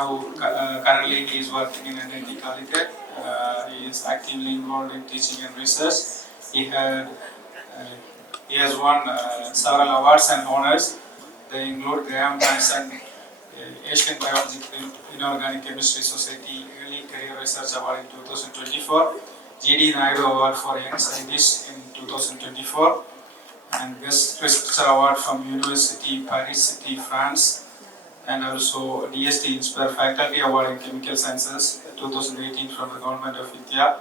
Now, currently he is working in NIT Calicut. He is actively involved in teaching and research. He has won several awards and honors. They include Graham Hansen Asian Biological Inorganic Chemistry Society Early Career Research Award in 2024, G.D. Naidu Award for Young Scientists in 2024, and Best Researcher Award from University Paris City, France, and also DST Inspire Faculty Award in Chemical Sciences 2018 from the Government of India.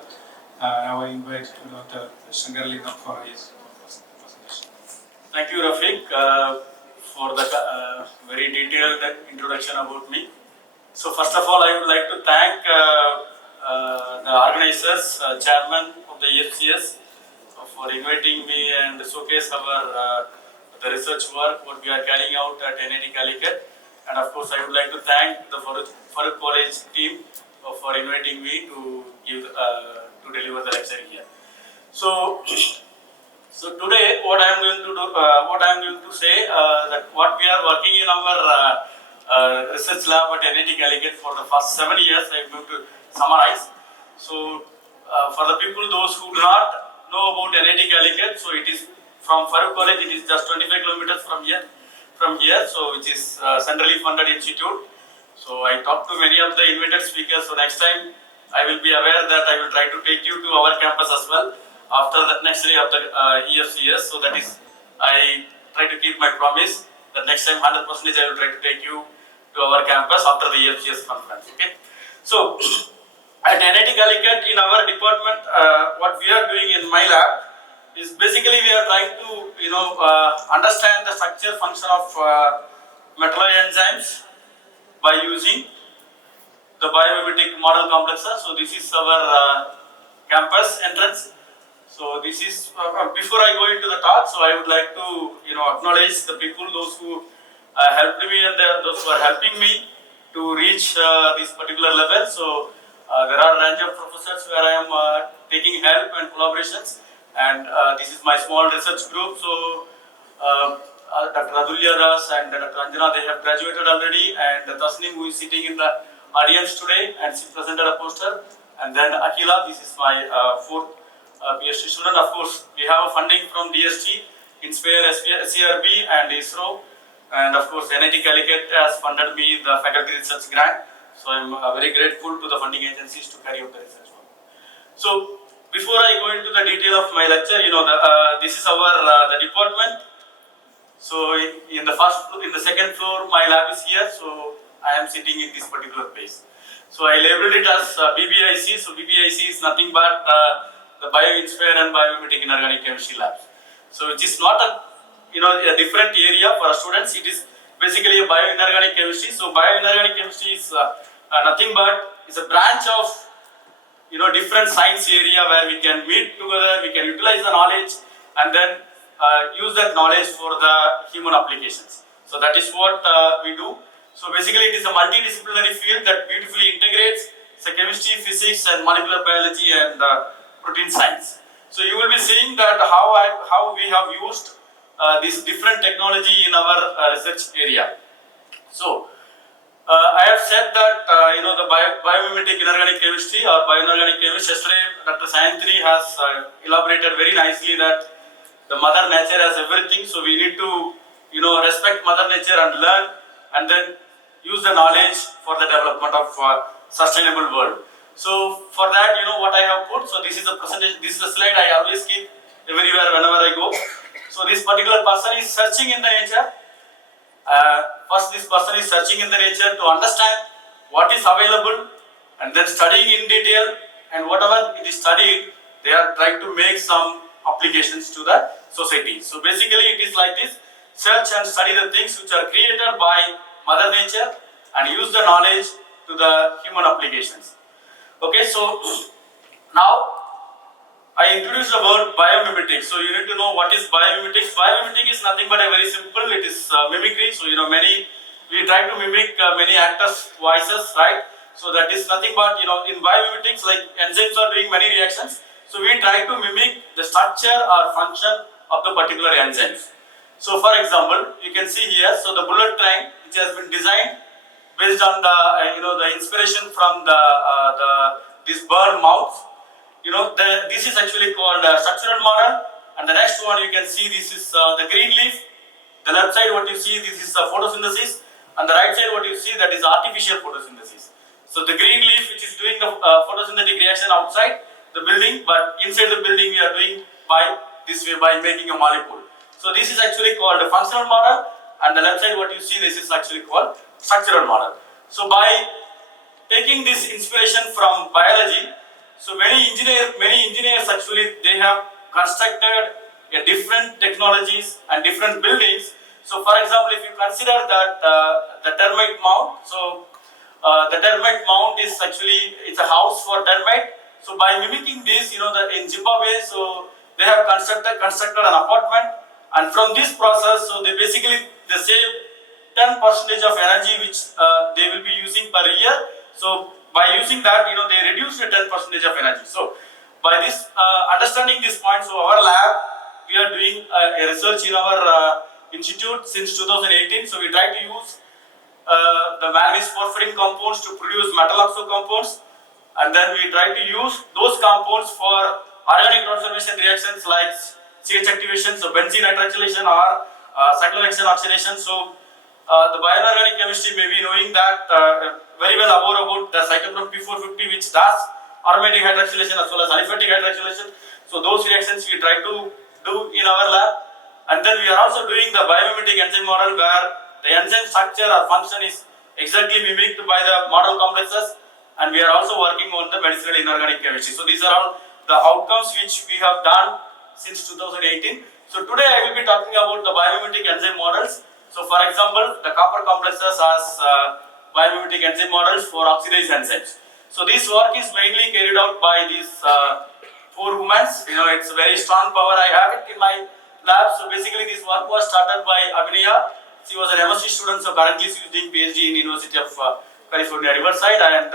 Now I invite Dr. Sankaralingam for his presentation. Thank you, Rafiq, for the very detailed introduction about me. So first of all, I would like to thank the organizers, chairman of the EFCS, for inviting me and showcase our the research work what we are carrying out at NIT Calicut. And of course, I would like to thank the Farook College team for inviting me to give to deliver the lecture here. So today, what I am going to do, what I am going to say, that what we are working in our research lab at NIT Calicut for the first 7 years, I am going to summarize. So for the people, those who do not know about NIT Calicut, so it is from Farook College. It is just 25 kilometers from here. So which is centrally funded institute. So I talked to many of the invited speakers. So next time I will be aware that I will try to take you to our campus as well after the next day of the EFCS. So that is, I try to keep my promise that next time 100% I will try to take you to our campus after the EFCS conference. Okay. So at NIT Calicut in our department, what we are doing in my lab is basically we are trying to understand the structure function of metalloid enzymes by using the biomimetic model complexer. So this is our campus entrance. So this is before I go into the talk. So I would like to acknowledge the people, those who helped me and those who are helping me to reach this particular level. So there are a range of professors where I am taking help and collaborations. And this is my small research group. So Dr. Adulya Das and Dr. Anjana, they have graduated already, and Tasnim, who is sitting in the audience today, and she presented a poster. And then Akila, this is my fourth PhD student. Of course, we have a funding from DST, Inspire, CRB, and ISRO, and of course NIT Calicut has funded me the faculty research grant. So I am very grateful to the funding agencies to carry out the research work. So before I go into the detail of my lecture, this is our the department. So in the second floor, my lab is here. So I am sitting in this particular place. So I labeled it as BBIC. So BBIC is nothing but the Bioinspire and Biomimetic Inorganic Chemistry labs. So it is not a different area for our students. It is basically a bioinorganic chemistry. So bioinorganic chemistry is nothing but is a branch of different science area where we can meet together, we can utilize the knowledge, and then use that knowledge for the human applications. So that is what we do. So basically, it is a multidisciplinary field that beautifully integrates the chemistry, physics, and molecular biology and protein science. So you will be seeing that how we have used this different technology in our research area. So I have said that the biomimetic inorganic chemistry or bioinorganic chemistry. Yesterday, Dr. Sayantri has elaborated very nicely that the mother nature has everything. So we need to respect mother nature and learn, and then use the knowledge for the development of sustainable world. So for that, what I have put. So this is a presentation. This is a slide I always keep everywhere whenever I go. So this particular person is searching in the nature. First, this person is searching in the nature to understand what is available, and then studying in detail, and whatever it is studied, they are trying to make some applications to the society. So basically it is like this: search and study the things which are created by Mother Nature and use the knowledge to the human applications. Okay, so now I introduced the word biomimetic. So you need to know what is biomimetic. Biomimetic is nothing but a very simple, it is mimicry. So we try to mimic many actors' voices, right? So that is nothing but, in biomimetics, like enzymes are doing many reactions. So we try to mimic the structure or function of the particular enzymes. So for example, you can see here, so the bullet train which has been designed based on the the inspiration from the this bird mouth. This is actually called a structural model. And the next one you can see, this is the green leaf. The left side what you see, this is photosynthesis, and the right side what you see, that is artificial photosynthesis. So the green leaf, which is doing the photosynthetic reaction outside the building, but inside the building we are doing by this way, by making a molecule. So this is actually called a functional model, and the left side what you see, this is actually called structural model. So by taking this inspiration from biology, so many engineers actually they have constructed different technologies and different buildings. So for example, if you consider that the termite mound, so the termite mound is actually, it's a house for termite. So by mimicking this, in Zimbabwe, so they have constructed an apartment, and from this process, so they save 10% of energy which they will be using per year. So by using that, they reduce the 10% of energy. So by this understanding this point, so our lab, we are doing a research in our institute since 2018. So we try to use the manganese porphyrin compounds to produce metal oxo compounds, and then we try to use those compounds for organic transformation reactions like CH activation, so benzene nitrocylation or cyclohexane oxidation. So the bioinorganic chemistry may be knowing that very well about the cytochrome P450, which does aromatic hydroxylation as well as aliphatic hydroxylation. So those reactions we try to do in our lab, and then we are also doing the biomimetic enzyme model, where the enzyme structure or function is exactly mimicked by the model complexes, and we are also working on the medicinal inorganic chemistry. So these are all the outcomes which we have done since 2018. So today I will be talking about the biomimetic enzyme models. So for example, the copper complexes as biomimetic enzyme models for oxidase enzymes. So this work is mainly carried out by these 4 women. It's a very strong power I have it in my lab. So basically this work was started by Abhinaya. She was an MSc student, so currently she is doing PhD in University of California, Riverside, and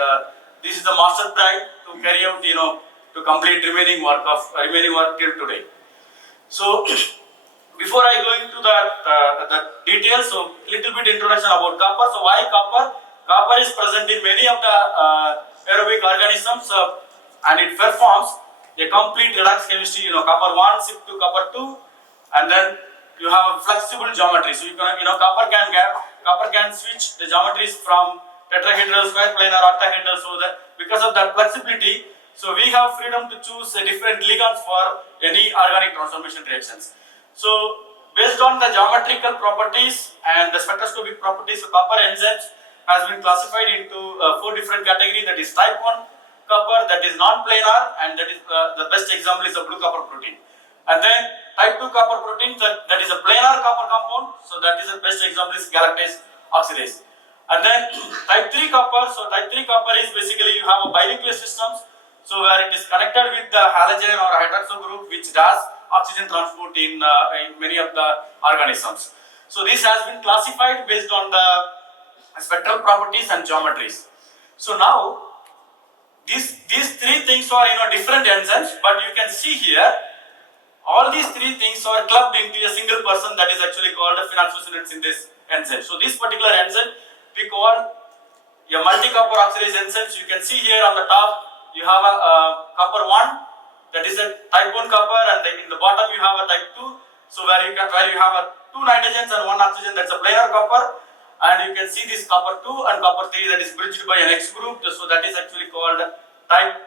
this is the master bride to carry out, to complete remaining work till today. So before I go into the details, so little bit introduction about copper. So why copper? Copper is present in many of the aerobic organisms, and it performs a complete redox chemistry. Copper 1 shift to copper 2, and then you have a flexible geometry. So you can, copper can switch the geometries from tetrahedral, square planar, octahedral. So that because of that flexibility, so we have freedom to choose a different ligands for any organic transformation reactions. So based on the geometrical properties and the spectroscopic properties of copper enzymes has been classified into 4 different categories. That is type 1 copper, that is non-planar, and that is the best example is a blue copper protein. And then type 2 copper protein, that is a planar copper compound, so that is the best example is galactase oxidase. And then type 3 copper, so type 3 copper is basically you have a binuclear systems, so where it is connected with the halogen or hydroxyl group, which does oxygen transport in many of the organisms. So this has been classified based on the spectral properties and geometries. So now these 3 things are different enzymes, but you can see here all these 3 things are clubbed into a single person, that is actually called a phenolphthalein synthase enzyme. So this particular enzyme we call a multi-copper oxidase enzyme. So you can see here on the top you have a copper 1, that is a type 1 copper, and in the bottom you have a type 2. So where you have 2 nitrogens and 1 oxygen, that's a planar copper, and you can see this copper 2 and copper 3 that is bridged by an X group. So that is actually called type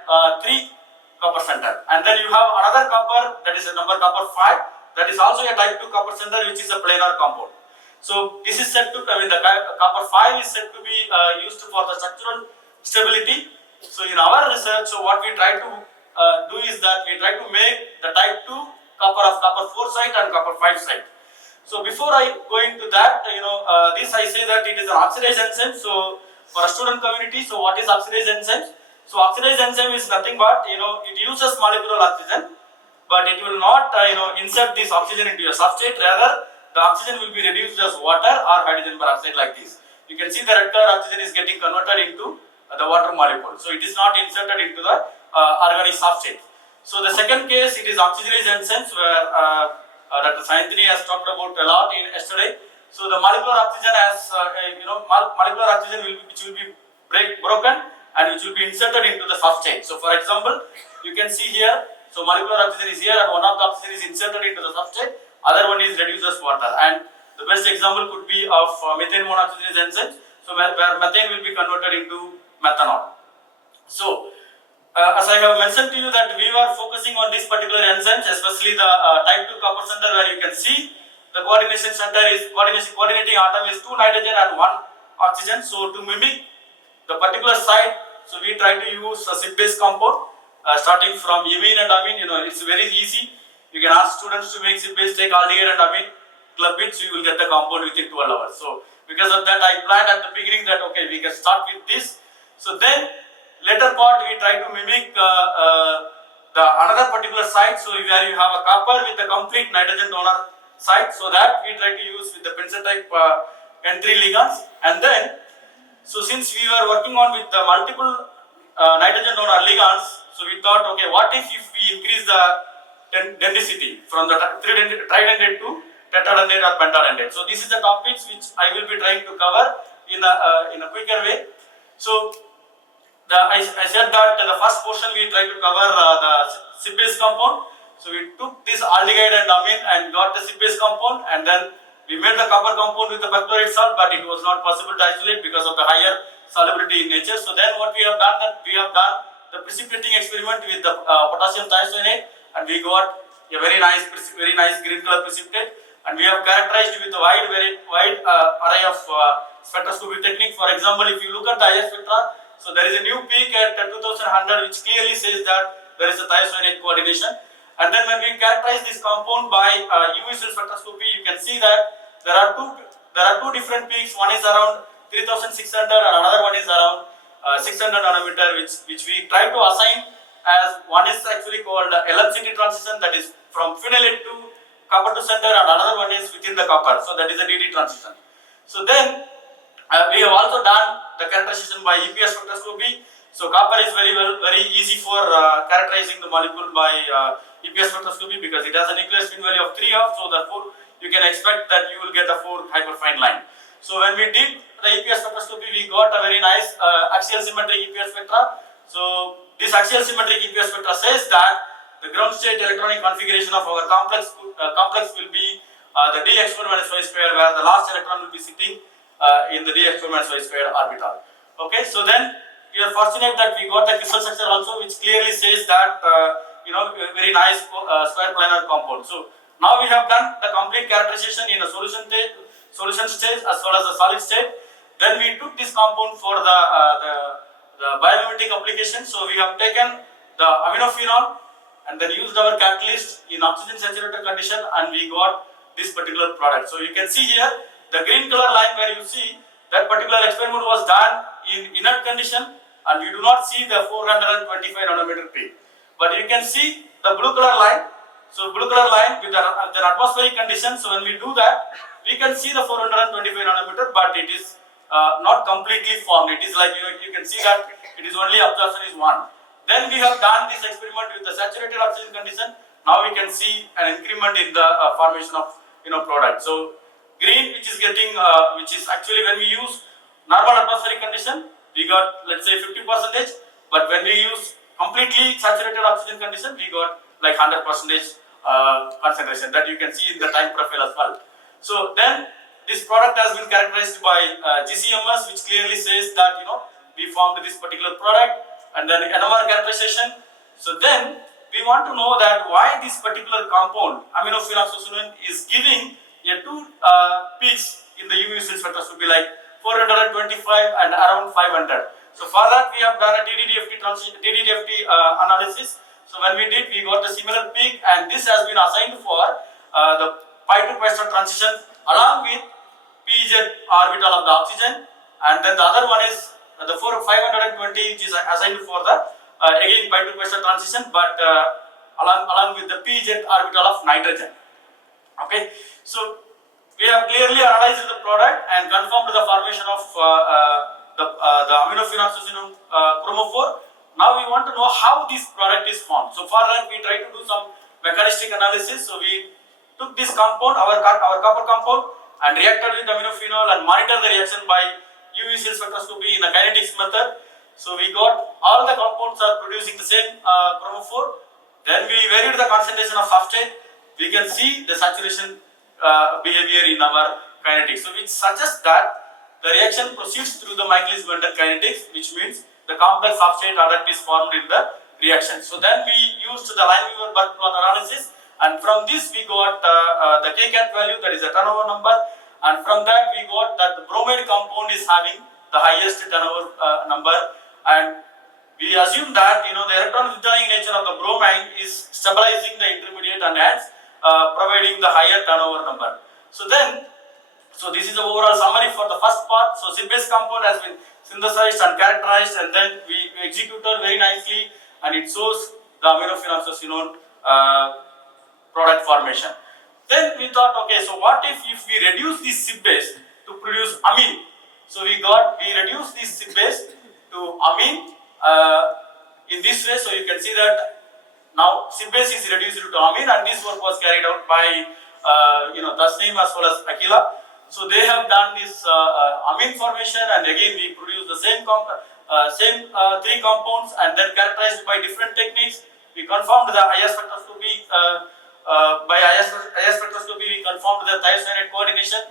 3 copper center. And then you have another copper, that is a number copper 5, that is also a type 2 copper center, which is a planar compound. So this is said to, the copper 5 is said to be used for the structural stability. So in our research, so what we try to do is that we try to make the type 2 copper of copper 4 site and copper 5 site. So before I go into that, this I say that it is an oxidase enzyme. So for a student community, so what is oxidase enzyme? So oxidase enzyme is nothing but, it uses molecular oxygen, but it will not, insert this oxygen into a substrate. Rather, the oxygen will be reduced as water or hydrogen peroxide like this. You can see the red color oxygen is getting converted into the water molecule. So it is not inserted into the organic substrate. So the second case, it is oxidase enzymes, where Dr. Sayantini has talked about a lot in yesterday. So the molecular oxygen has, molecular oxygen which will be broken and which will be inserted into the substrate. So for example, you can see here, so molecular oxygen is here and one of the oxygen is inserted into the substrate, other one is reduces water. And the best example could be of methane monoxidase enzyme, so where methane will be converted into methanol. So as I have mentioned to you that we were focusing on these particular enzymes, especially the type 2 copper center, where you can see the coordination center is coordinating atom is 2 nitrogen and 1 oxygen. So to mimic the particular site, so we try to use a SIP-based compound starting from imine and amine. It's very easy. You can ask students to make SIP-based, take aldehyde and amine, club it, so you will get the compound within 12 hours. So because of that, I planned at the beginning that okay, we can start with this. So then later part we try to mimic the another particular site. So where you have a copper with a complete nitrogen donor site, so that we try to use with the pencil type N3 ligands. And then, so since we were working on with the multiple nitrogen donor ligands, so we thought, okay, what if we increase the density from the tridentate to tetradentate or pentadentate? So this is the topics which I will be trying to cover in a quicker way. So I said that the first portion we try to cover the SIP-based compound. So we took this aldehyde and amine and got the SIP-based compound, and then we made the copper compound with the perchlorate salt, but it was not possible to isolate because of the higher solubility in nature. So then what we have done, that we have done the precipitating experiment with the potassium thiocyanate, and we got a very nice green color precipitate, and we have characterized with a wide array of spectroscopy technique. For example, if you look at the IR spectra, so there is a new peak at 2100 which clearly says that there is a thiocyanate coordination. And then when we characterize this compound by UV cell spectroscopy, you can see that there are two different peaks. One is around 3600 and another one is around 600 nanometer, which we try to assign as one is actually called LMCT transition, that is from phenolate to copper to center, and another one is within the copper, so that is a DD transition. So then we have also done the characterization by EPS spectroscopy. So copper is very easy for characterizing the molecule by EPS spectroscopy because it has a nuclear spin value of 3 so therefore you can expect that you will get a 4 hyperfine line. So when we did the EPS spectroscopy, we got a very nice axial symmetric EPS spectra. So this axial symmetric EPS spectra says that the ground state electronic configuration of our complex will be the d exponent minus y square, where the last electron will be sitting in the d exponent minus y square orbital. Okay, so then we are fortunate that we got the crystal structure also, which clearly says that very nice square planar compound. So now we have done the complete characterization in a solution stage as well as the solid state. Then we took this compound for the biomimetic application. So we have taken the aminophenol and then used our catalyst in oxygen saturated condition, and we got this particular product. So you can see here the green color line where you see that particular experiment was done in inert condition, and we do not see the 425 nanometer peak. But you can see the blue color line. So blue color line with the atmospheric conditions. So when we do that, we can see the 425 nanometer, but it is not completely formed. It is like you can see that it is only absorption is 1. Then we have done this experiment with the saturated oxygen condition. Now we can see an increment in the formation of product. So green, which is actually when we use normal atmospheric condition, we got let's say 50%, but when we use completely saturated oxygen condition, we got like 100% concentration, that you can see in the time profile as well. So then this product has been characterized by GCMS, which clearly says that we formed this particular product, and then NMR characterization. So then we want to know that why this particular compound aminophenoxysulfone is giving a 2 peaks in the UV cell spectroscopy, like 425 and around 500. So for that we have done a TDDFT analysis. So when we did, we got a similar peak, and this has been assigned for the pi to pi star transition along with PZ orbital of the oxygen, and then the other one is the 520, which is assigned for the again pi to pi star transition, but along with the PZ orbital of nitrogen. Okay, so we have clearly analyzed the product and confirmed the formation of the aminophenoxysulfone chromophore. Now we want to know how this product is formed. So for that we try to do some mechanistic analysis. So we took this compound, our copper compound, and reacted with aminophenol and monitor the reaction by UV cell spectroscopy in a kinetics method. So we got all the compounds are producing the same chromophore. Then we varied the concentration of substrate. We can see the saturation behavior in our kinetics. So which suggests that the reaction proceeds through the Michaelis-Menten kinetics, which means the complex substrate adduct is formed in the reaction. So then we used the Lineweaver Burke plot analysis, and from this we got the Kcat value, that is the turnover number, and from that we got that the bromide compound is having the highest turnover number, and we assume that the electron withdrawing nature of the bromine is stabilizing the intermediate and hence providing the higher turnover number. So this is the overall summary for the first part. So SIB-based compound has been synthesized and characterized, and then we executed very nicely, and it shows the aminophenolphosphonone product formation. Then we thought, okay, so what if we reduce this SIB-base to produce amine? So we reduced this SIB-base to amine in this way. So you can see that now SIB-base is reduced to amine, and this work was carried out by Tasneem as well as Akila. So they have done this amine formation, and again we produce the same three compounds, and then characterized by different techniques. We confirmed the IR spectroscopy. By IR spectroscopy, we confirmed the thiocyanate coordination,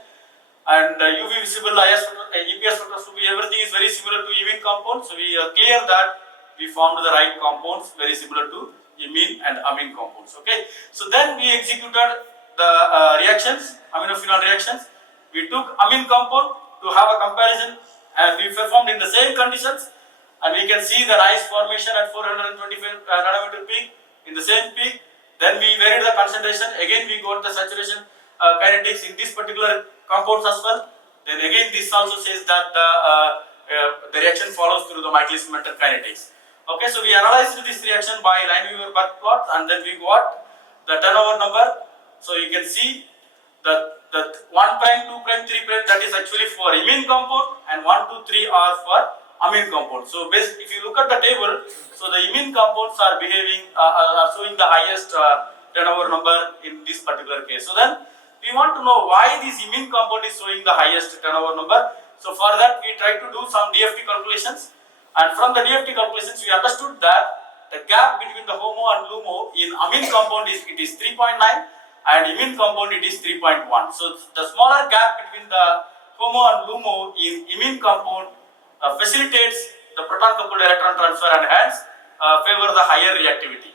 and UV visible EPS spectroscopy. Everything is very similar to imine compound. So we are clear that we found the right compounds very similar to imine and amine compounds. Okay. So then we executed the reactions, aminophenol reactions. We took amine compound to have a comparison, and we performed in the same conditions, and we can see the nice formation at 425 nanometer peak in the same peak. Then we varied the concentration. Again we got the saturation kinetics in this particular compounds as well. Then again this also says that the reaction follows through the Michaelis-Menten kinetics. Okay, so we analyzed this reaction by Lineweaver Burke plot, and then we got the turnover number. So you can see that 1 prime, 2 prime, 3 prime, that is actually for imine compound, and 1, 2, 3 are for amine compound. So if you look at the table, so the imine compounds are are showing the highest turnover number in this particular case. So then we want to know why this imine compound is showing the highest turnover number. So for that we try to do some DFT calculations, and from the DFT calculations we understood that the gap between the HOMO and LUMO in amine compound is 3.9, and imine compound it is 3.1. So the smaller gap between the HOMO and LUMO in imine compound facilitates the proton coupled electron transfer, and hence favor the higher reactivity.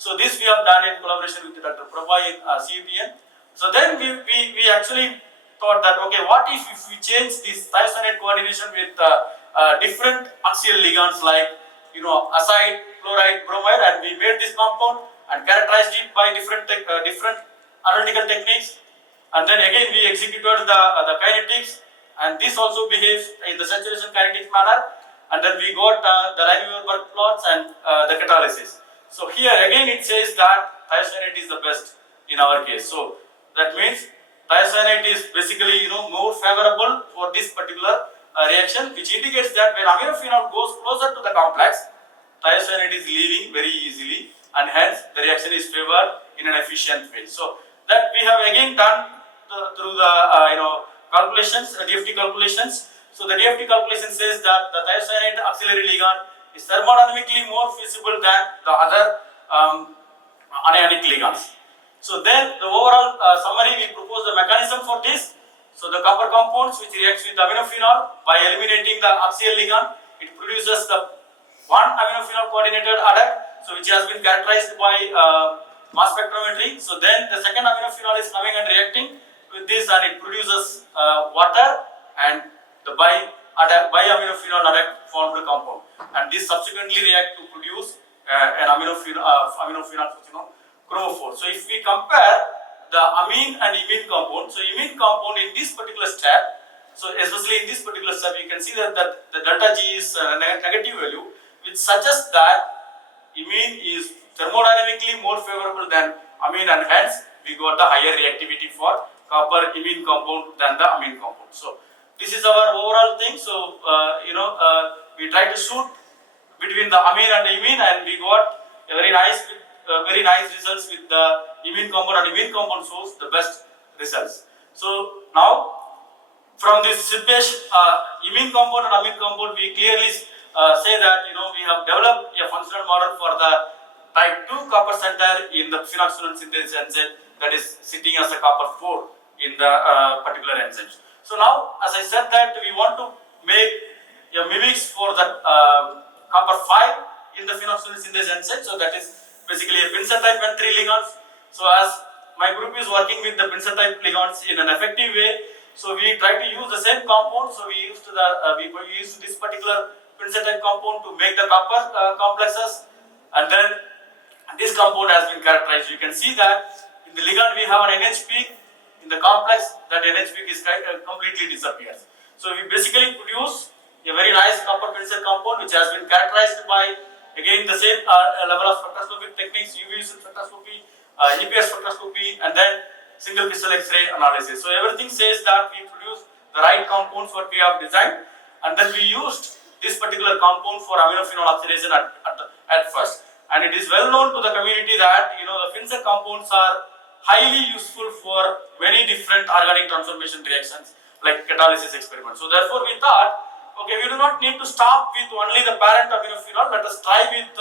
So this we have done in collaboration with Dr. Prabha in CUPN. So then we actually thought that, okay, what if we change this thiocyanate coordination with different axial ligands like acide, chloride, bromide, and we made this compound and characterized it by different analytical techniques, and then again we executed the kinetics, and this also behaves in the saturation kinetics manner, and then we got the Lineweaver Burke plots and the catalysis. So here again it says that thiocyanate is the best in our case. So that means thiocyanate is basically more favorable for this particular reaction, which indicates that when aminophenol goes closer to the complex, thiocyanate is leaving very easily, and hence the reaction is favored in an efficient way. So that we have again done through the calculations, DFT calculations. So the DFT calculation says that the thiocyanate auxiliary ligand is thermodynamically more feasible than the other anionic ligands. So then the overall summary, we propose the mechanism for this. So the copper compounds which reacts with aminophenol by eliminating the axial ligand, it produces the one aminophenol coordinated adduct, so which has been characterized by mass spectrometry. So then the second aminophenol is coming and reacting with this, and it produces water and the bi-aminophenol adduct formed compound, and this subsequently react to produce an aminophenol chromophore. So if we compare the amine and imine compound, so imine compound in this particular step, so especially in this particular step, you can see that the delta G is a negative value, which suggests that imine is thermodynamically more favorable than amine, and hence we got the higher reactivity for copper imine compound than the amine compound. So this is our overall thing. So we try to shoot between the amine and imine, and we got a very nice results with the imine compound, and imine compound shows the best results. So now from this SIP-based imine compound and amine compound, we clearly say that we have developed a functional model for the type 2 copper center in the phenoxylamine synthase enzyme that is sitting as a copper 4 in the particular enzymes. So now, as I said that we want to make a mimics for the copper 5 in the phenoxylamine synthase enzyme. So that is basically a pincer type N3 ligands. So as my group is working with the pincer type ligands in an effective way, so we try to use the same compound. So we used this particular pincer type compound to make the copper complexes, and then this compound has been characterized. You can see that in the ligand we have an NH peak. In the complex, that NH peak is completely disappears. So we basically produce a very nice copper pincer compound which has been characterized by again the same level of spectroscopic techniques, UV spectroscopy, EPS spectroscopy, and then single crystal X-ray analysis. So everything says that we produce the right compounds what we have designed, and then we used this particular compound for aminophenol oxidation at first. And it is well known to the community that the pincer compounds are highly useful for many different organic transformation reactions like catalysis experiments. So therefore we thought, okay, we do not need to stop with only the parent aminophenol. Let us try with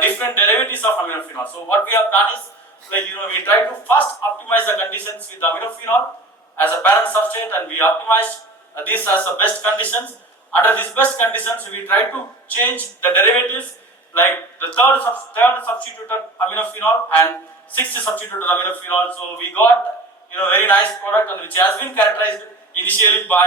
different derivatives of aminophenol. So what we have done is we try to first optimize the conditions with aminophenol as a parent substrate, and we optimized this as the best conditions. Under these best conditions, we try to change the derivatives like the third substituted aminophenol and sixth substituted aminophenol. So we got very nice product, and which has been characterized initially by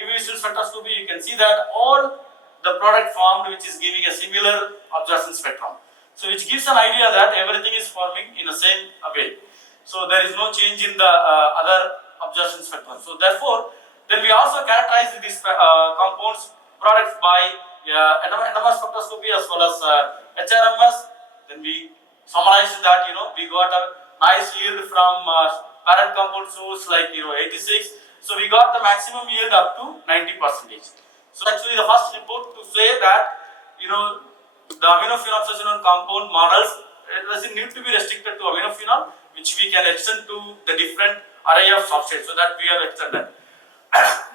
UV spectroscopy. You can see that all the product formed which is giving a similar absorption spectrum. So which gives an idea that everything is forming in the same way. So there is no change in the other absorption spectrum. So therefore, then we also characterize these compounds products by NMR spectroscopy as well as HRMS. Then we summarized that we got a nice yield from parent compound source like 86. So we got the maximum yield up to 90%. So actually the first report to say that the aminophenoxygenone compound models, it doesn't need to be restricted to aminophenol, which we can extend to the different array of substrates. So that we have extended.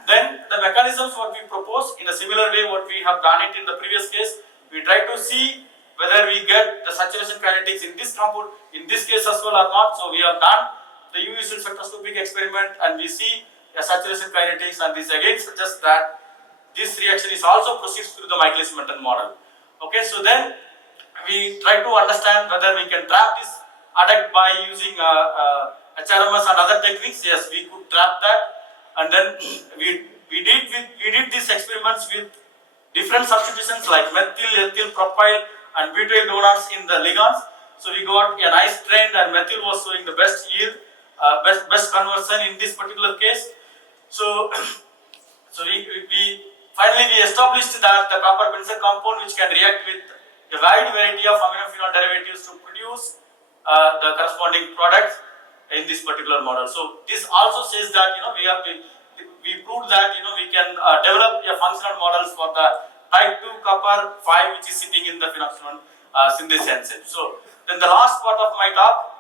Then the mechanisms what we propose in a similar way what we have done it in the previous case, we try to see whether we get the saturation kinetics in this compound in this case as well or not. So we have done the UV spectroscopic experiment and we see a saturation kinetics, and this again suggests that this reaction is also proceeds through the Michaelis-Menten model. Okay, so then we try to understand whether we can trap this adduct by using HRMS and other techniques. Yes, we could trap that, and then we did these experiments with different substitutions like methyl, ethyl, propyl, and butyl donors in the ligands. So we got a nice trend, and methyl was showing the best yield, best conversion in this particular case. So we finally established that the copper pincer compound which can react with a wide variety of aminophenol derivatives to produce the corresponding products in this particular model. So this also says that we proved that we can develop a functional models for the type 2 copper 5 which is sitting in the phenoxylamine synthase enzyme. So then the last part of my talk,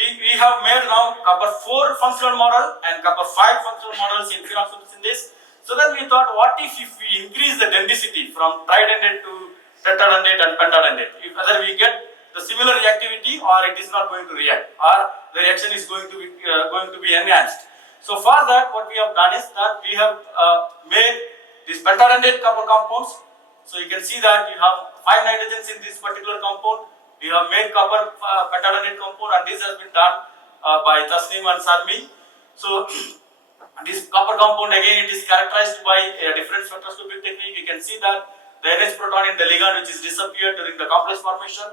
we have made now copper 4 functional model and copper 5 functional models in phenoxylamine synthase. So then we thought, what if we increase the density from tridentate to tetradentate and pentadentate, whether we get the similar reactivity or it is not going to react, or the reaction is going to be enhanced. So for that, what we have done is that we have made these pentadentate copper compounds. So you can see that you have 5 nitrogens in this particular compound. We have made copper pentadentate compound, and this has been done by Tasnim and Sarmi. So this copper compound again it is characterized by a different spectroscopic technique. You can see that the NH proton in the ligand which is disappeared during the complex formation,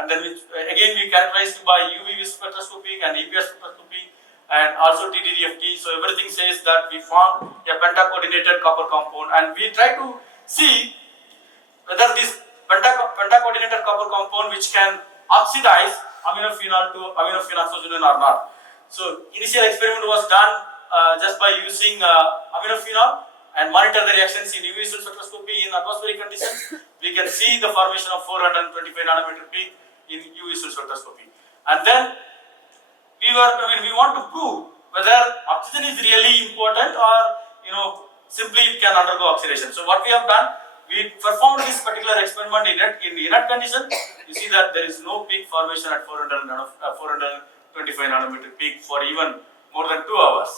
and then again we characterized by UV spectroscopy and EPS spectroscopy and also TDDFT. So everything says that we found a pentacoordinated copper compound, and we try to see whether this pentacoordinated copper compound which can oxidize aminophenol to aminophenoxygenone or not. So initial experiment was done just by using aminophenol and monitor the reactions in UV spectroscopy in atmospheric conditions. We can see the formation of 425 nanometer peak in UV spectroscopy, and then we want to prove whether oxygen is really important or simply it can undergo oxidation. So what we have done, we performed this particular experiment in inert condition. You see that there is no peak formation at 425 nanometer peak for even more than 2 hours.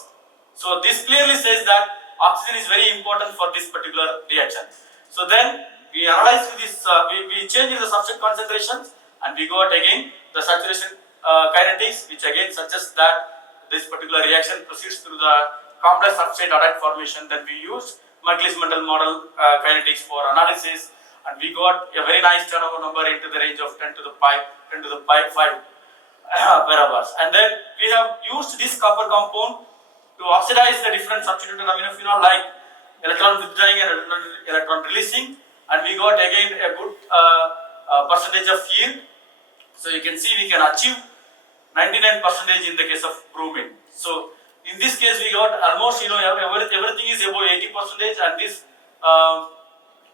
So this clearly says that oxygen is very important for this particular reaction. So then we analyzed this, we changed the substrate concentrations, and we got again the saturation kinetics, which again suggests that this particular reaction proceeds through the complex substrate adduct formation. Then we used Merkley's mental model kinetics for analysis, and we got a very nice turnover number into the range of 10 to the pi 5 parameters. And then we have used this copper compound to oxidize the different substituted aminophenol like electron withdrawing and electron releasing, and we got again a good percentage of yield. So you can see we can achieve 99% in the case of bromine. So in this case we got almost everything is above 80%, and this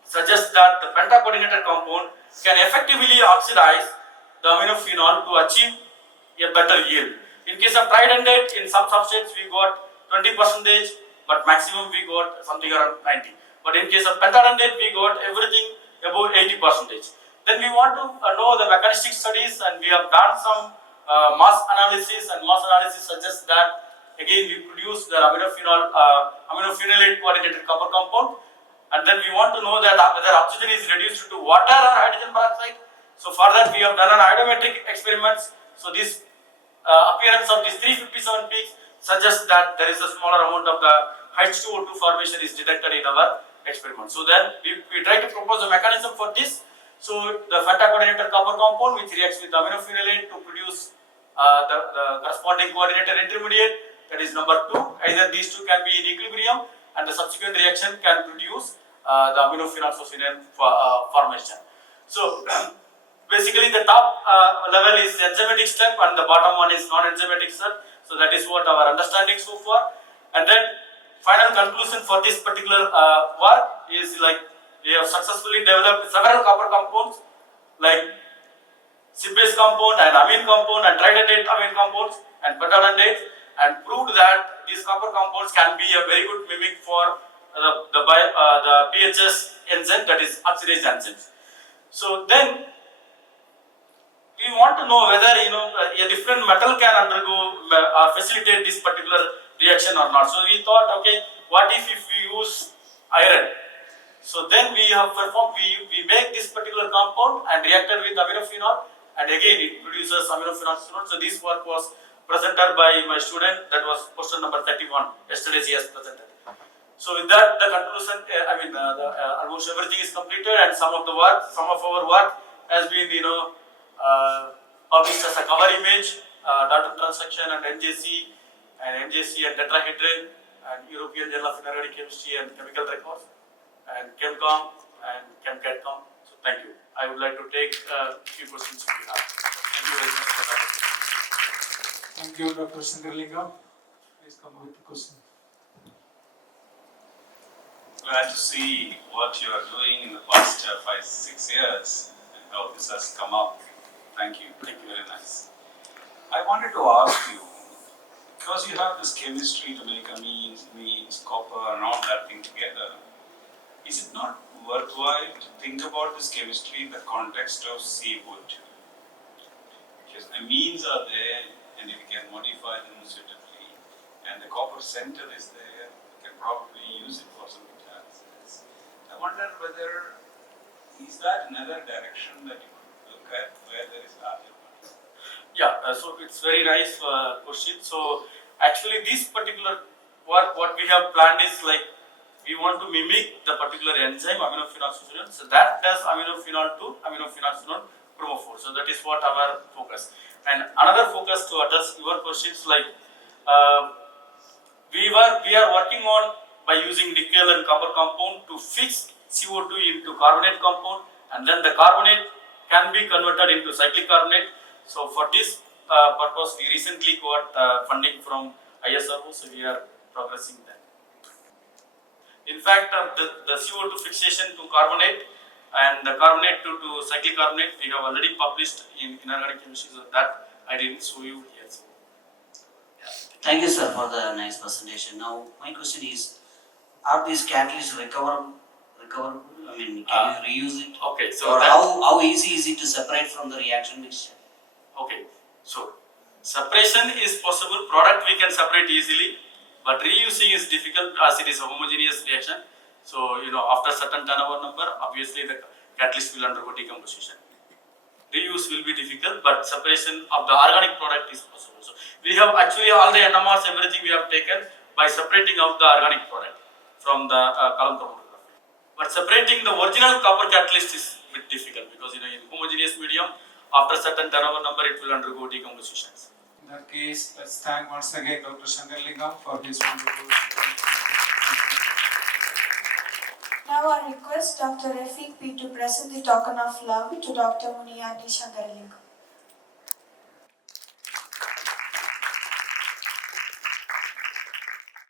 suggests that the pentacoordinated compound can effectively oxidize the aminophenol to achieve a better yield. In case of tridentate, in some substrates we got 20%, but maximum we got something around 90. But in case of pentadentate, we got everything above 80%. Then we want to know the mechanistic studies, and we have done some mass analysis, and mass analysis suggests that again we produce the aminophenolate coordinated copper compound, and then we want to know that whether oxygen is reduced to water or hydrogen peroxide. So for that we have done an iodometric experiments. So this appearance of these 357 peaks suggests that there is a smaller amount of the H2O2 formation is detected in our experiment. So then we try to propose a mechanism for this. So the pentacoordinated copper compound which reacts with the aminophenolate to produce the corresponding coordinated intermediate, that is number 2. Either these two can be in equilibrium, and the subsequent reaction can produce the aminophenolphosphine formation. So basically the top level is enzymatic step, and the bottom one is non-enzymatic step. So that is what our understanding so far. And then final conclusion for this particular work is like we have successfully developed several copper compounds like SIB-base compound and amine compound and tridentate amine compounds and pentadentate, and proved that these copper compounds can be a very good mimic for the PHS enzyme, that is oxidase enzymes. So then we want to know whether a different metal can undergo or facilitate this particular reaction or not. So we thought, okay, what if we use iron? So then we have performed, we make this particular compound and reacted with aminophenol, and again it produces aminophenol. So this work was presented by my student, that was question number 31. Yesterday he has presented. So with that, the conclusion, almost everything is completed, and some of our work has been published as a cover image, Dalton transaction and NJC and tetrahedral and European Journal of Inorganic Chemistry and Chemical Records and ChemCom and ChemCatCom. So thank you. I would like to take a few questions if you have. Thank you very much for that. Thank you, Dr. Sankaralingam. Please come with the question. Glad to see what you are doing in the past 5-6 years and how this has come up. Thank you. Thank you. Very nice. I wanted to ask you, because you have this chemistry to make amines, copper, and all that thing together, is it not worthwhile to think about this chemistry in the context of CO2? Because amines are there, and if you can modify them suitably, and the copper center is there, you can probably use it for something else. I wonder whether is that another direction that you could look at where there is value? Yeah, so it's very nice question. So actually this particular work, what we have planned is like we want to mimic the particular enzyme aminophenolphosphine. So that does aminophenol to aminophenolphosphine chromophore. So that is what our focus. And another focus to address your questions, like we are working on by using nickel and copper compound to fix CO2 into carbonate compound, and then the carbonate can be converted into cyclic carbonate. So for this purpose, we recently got funding from ISRO, so we are progressing that. In fact, the CO2 fixation to carbonate and the carbonate to cyclic carbonate, we have already published in inorganic chemistry, so that I didn't show you here. So, yeah. Thank you, sir, for the nice presentation. Now, my question is, are these catalysts recoverable? I mean, can you reuse it? Okay, so Or that, how easy is it to separate from the reaction mixture? okay, so separation is possible. Product we can separate easily, but reusing is difficult as it is a homogeneous reaction. So after certain turnover number, obviously the catalyst will undergo decomposition. Reuse will be difficult, but separation of the organic product is possible. So we have actually all the NMRs, everything we have taken by separating out the organic product from the column chromatography. But separating the original copper catalyst is a bit difficult because in homogeneous medium, after certain turnover number, it will undergo decompositions. In that case, let's thank once again Dr. Sankaralingam for his wonderful. Now I request Dr. Rafiq P to present the token of love to Dr. Muniyandi Sankaralingam.